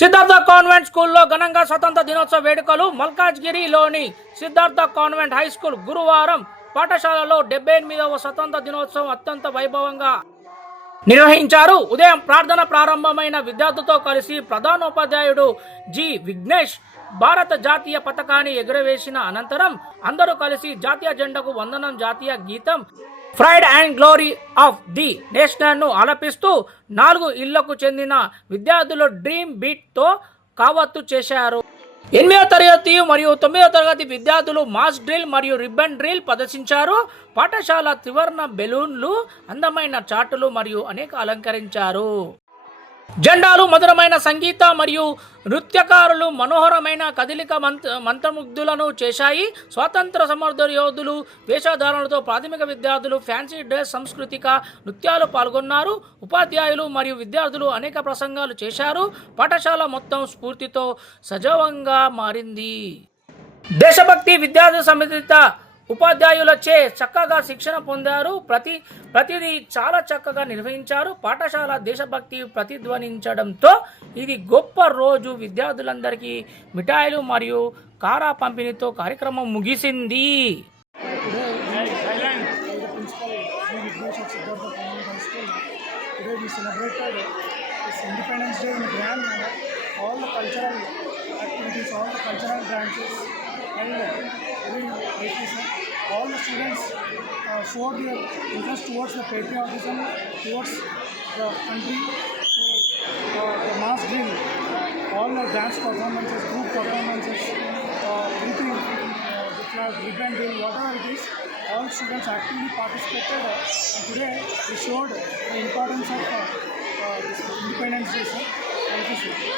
Siddhartha convent స్కూల్లో ఘనంగా స్వతంత్ర దినోత్సవ వేడుకలు. మల్కాజ్గిరిలోని సిద్ధార్థ కాన్వెంట్ హై స్కూల్ గురువారం పాఠశాలలో 78వ స్వతంత్ర దినోత్సవం అత్యంత వైభవంగా నిర్వహించారు. ఉదయం ప్రార్థన ప్రారంభమైన విద్యార్థులతో కలిసి ప్రధానోపాధ్యాయుడు జి విఘ్నేష్ భారత జాతీయ పతాకాన్ని ఎగురవేసిన అనంతరం అందరూ కలిసి జాతీయ జెండాకు వందనం, జాతీయ గీతం pride and glory of the national ను ఆలపిస్తూ 4 ఇళ్లకు చెందిన విద్యార్థులు డ్రీమ్ బీట్ తో కావత్తు చేశారు. 8వ తరగతి మరియు 9వ తరగతి విద్యార్థులు మాస్ డ్రిల్ మరియు రిబ్బన్ డ్రిల్ ప్రదర్శించారు. పాఠశాల త్రివర్ణ బెలూన్లు, అందమైన చార్టులు మరియు అనేక అలంకరించారు. జెండాలు, మధురమైన సంగీత మరియు నృత్యకారులు మనోహరమైన కదలిక మంత్రముగ్ధులను చేశాయి. స్వాతంత్ర సమర యోధులు వేషధారణలతో ప్రాథమిక విద్యార్థులు ఫ్యాన్సీ డ్రెస్, సాంస్కృతిక నృత్యాలు పాల్గొన్నారు. ఉపాధ్యాయులు మరియు విద్యార్థులు అనేక ప్రసంగాలు చేశారు. పాఠశాల మొత్తం స్ఫూర్తితో సజీవంగా మారింది. దేశభక్తి విద్యార్థి సమిత ఉపాధ్యాయులచే చక్కగా శిక్షణ పొందారు. ప్రతిదీ చాలా చక్కగా నిర్వహించారు. పాఠశాల దేశభక్తి ప్రతిధ్వనించడంతో ఇది గొప్ప రోజు. విద్యార్థులందరికీ మిఠాయిలు మరియు కారా పంపిణీతో కార్యక్రమం ముగిసింది. All the students showed their interest towards the patriotism, towards the country. So the mass drill, all the dance performances, group performances, everything, the flag, ribbon drill, whatever it is, all students actively participated. And today we showed the importance of this Independence Day. Sir. Thank you, sir.